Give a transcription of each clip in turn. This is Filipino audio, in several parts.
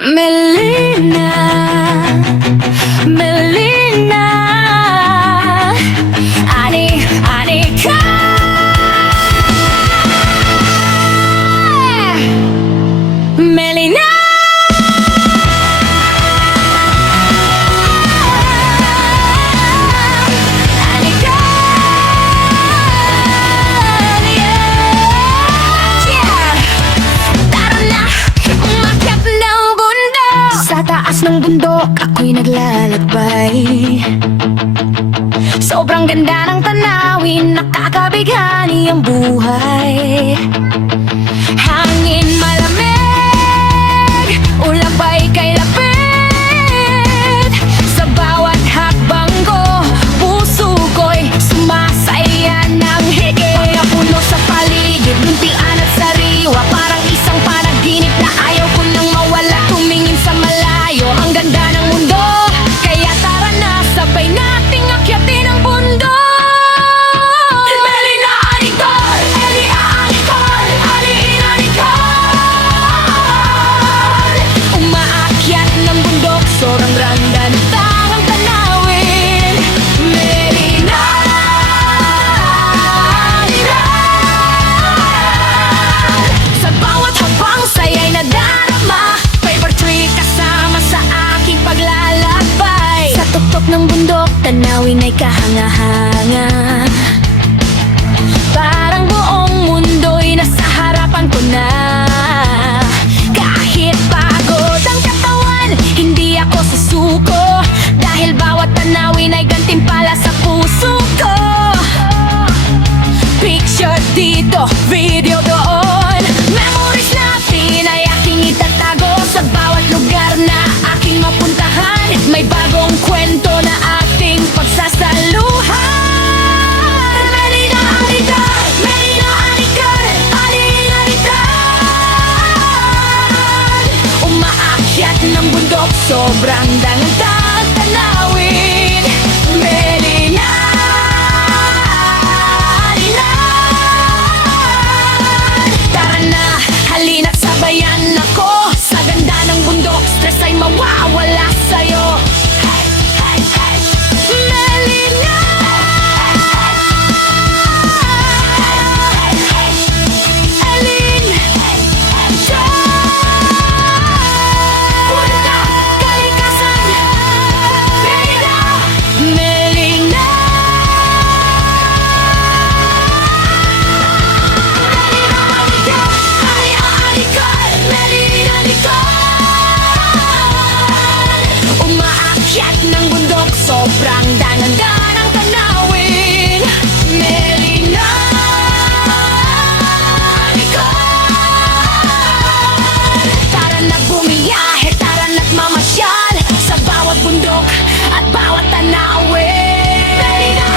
Melina, Melina, ani ka. Melina, ani ka. Tara na, umakyat ng bundok. Sa taas ng bundok, ako'y naglalakbay. Sobrang ganda ng tanawin, nakakabighani ang buhay. Hangin malamig, ulap ay kay lapit. Sa bawat hakbang ko, puso ko'y sumasaya ng higit. Mga puno sa paligid, luntian at sariwa, parang isang panaginip na ayaw ko nang mawala. Tumingin sa malayo, ang ganda ng mundo, kaya tara na, sabay nating akyatin ang bundok. Melina, anikol, Elia, anikol, aliin, anikol. Umaakyat ng bundok, sobrang ganda ng tarang tanawin. Melina, sa bawat habang saya'y nadarama, paper tree kasama sa aking paglalakbay. Sa tuktok ng bundok, tanawin ay kahanga-hanga. Parang buong mundo'y nasa harapan ko na. Kahit pagod ang katawan, hindi ako susuko, dahil bawat tanawin ay gantimpala sa puso ko. Picture dito, video doon, memories natin ay aking itatago. Sa bawat lugar na aking mapuntahan, may bagong kwento na ating pagsasaluhan. Melina, anikol, Melina, anikol, aliin, anikol. Umaakyat ng bundok, sobrang dangdang tanawin. Melina, tara na, halina't sabayan ako. Sa ganda ng bundok, stress ay mawawala sa'yo. Hey, hey, hey, Melina, Elin, punta, kalikasan. Melina, Melina, umaakyat ng bundok, sobrang danganda ng tanawin. Melina, tara na bumiyahe, tara na't mamasyal sa bawat bundok at bawat tanawin. Melina,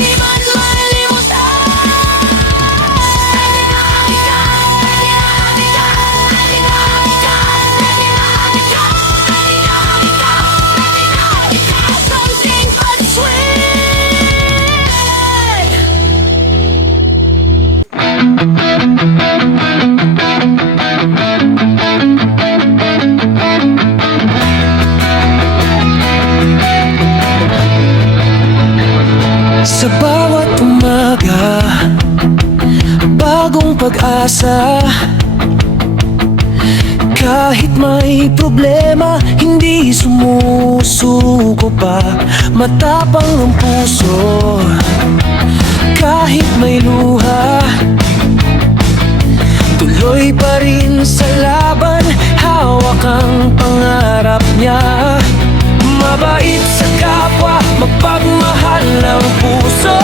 liban malimutan. Something but sweet. Sa bawat umaga, bagong pag-asa. Kahit may problema, hindi sumusuko pa. Matapang ang puso, kahit may luha. Tuloy pa rin sa laban, hawak ang pangarap niya. Mabait sa kapwa, mapagmahal ang puso,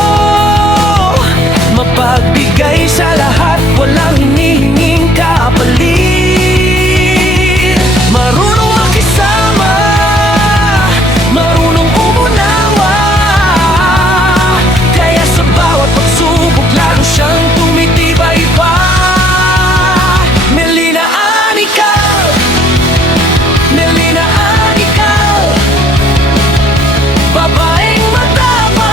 mapagbigay sa lahat, walang hinihinging kapalit. Marunong makisama, marunong umunawa, kaya sa bawat pagsubok lalo siyang tumitibay pa. Melina, anikol, Melina, anikol. Babaeng matapang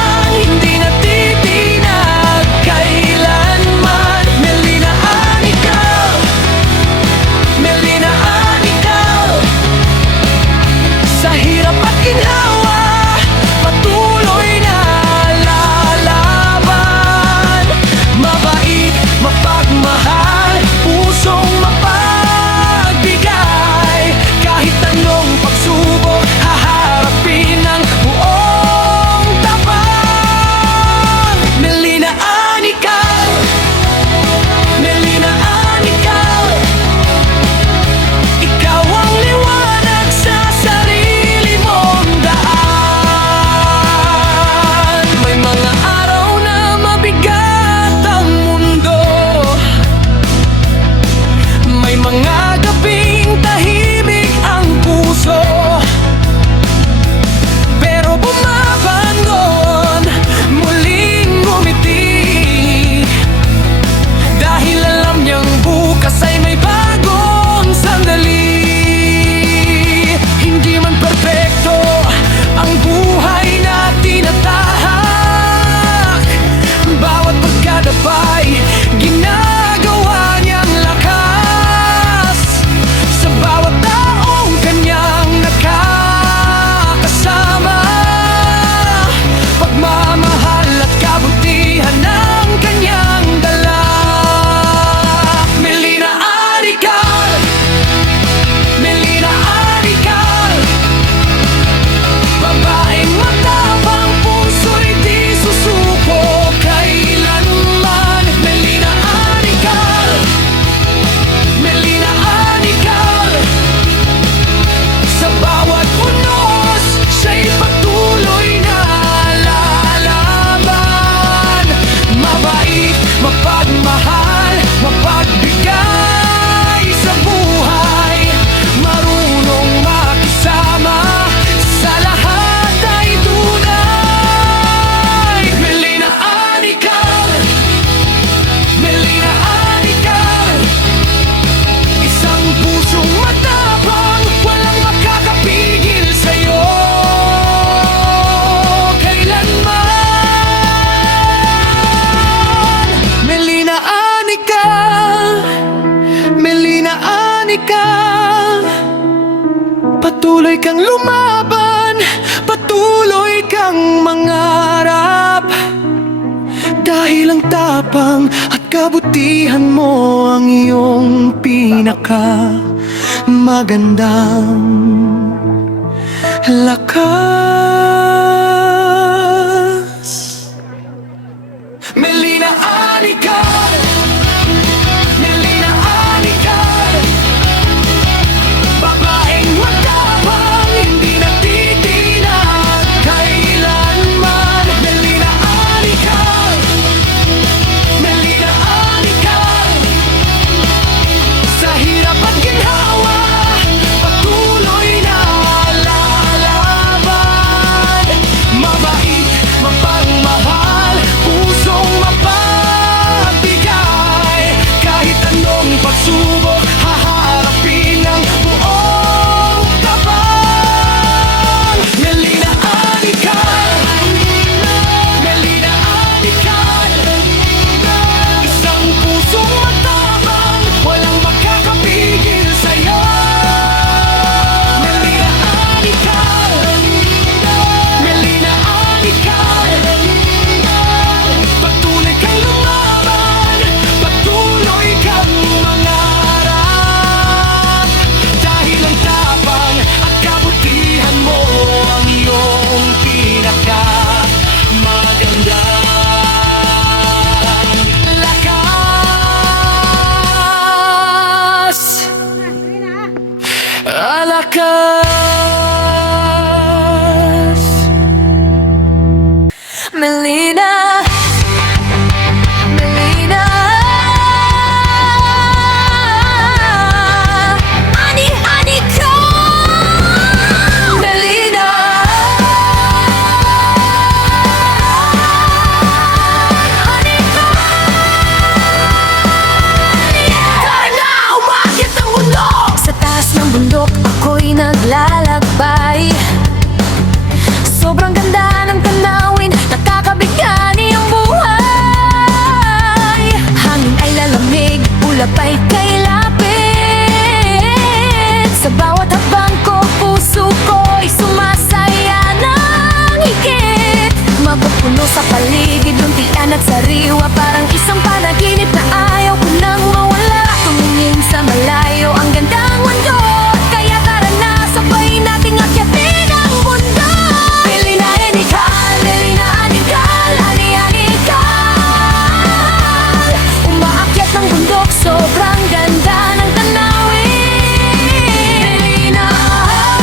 Patuloy kang lumaban, patuloy kang mangarap. Dahil ang tapang at kabutihan mo ang iyong magandang lakas. Melina Anical, Melina Anical, babaeng matapang, hindi natitinag kailanman. Melina Anical, Melina Anical, sa hirap at ginhawa, patuloy na lalaban. Mabait, mapagmahal, pusong mapagbigay. Kahit anong pagsubok, haharapin ng buong tapang. Melina Anical, Melina Anical, isang pusong matapang, walang makakapigil sa'yo. Melina Anical, Melina Anical, patuloy kang lumaban, patuloy kang mangarap. Dahil ang tapang at kabutihan mo ang iyong magandang lakas. Lakas. Melina, Melina, Anical, Melina, Tara na, umakyat ang bundok! Sa taas ng bundok ako'y naglalakbay. Sobrang ganda ng tanawin, nakakabigani ang buhay. Hangin ay lalamig, ulap ay kay lapit. Sa bawat habang ko, puso ko'y sumasaya ng higit. Mapupuno sa paligid, luntian at sariwa, parang isang panaginip na ayaw ko nang mawala. Tumingin sa malayo, ang gandang mundo. Kaya tara na, sabay nating akyatin ang mundo. Melina Anical, Melina Anical, Anical. Umaakyat ng bundok, sobrang ganda ng tanawin. Melina Anical,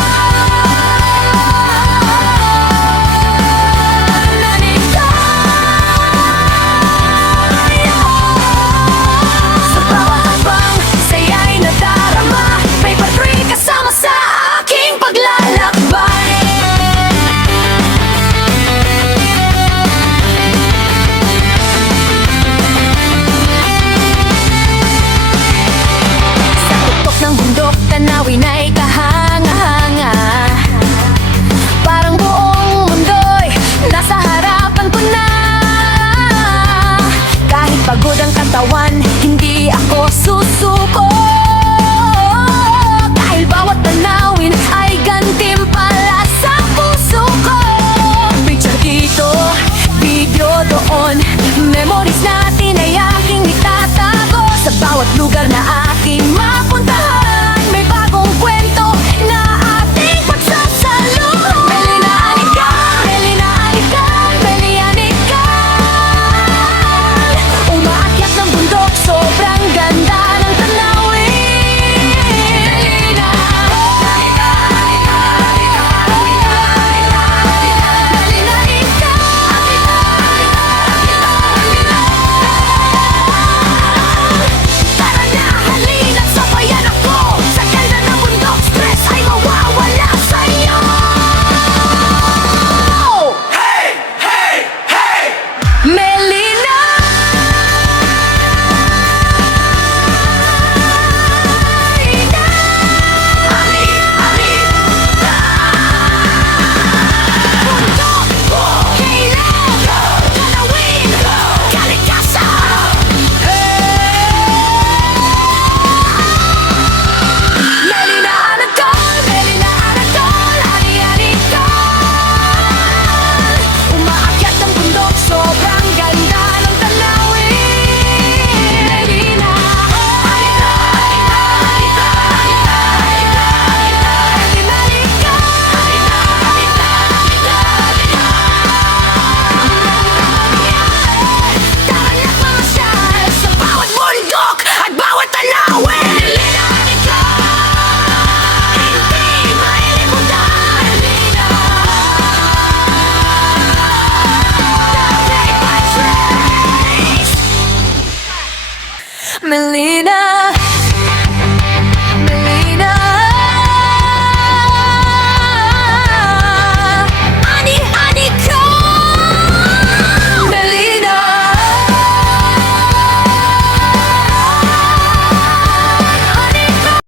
Melina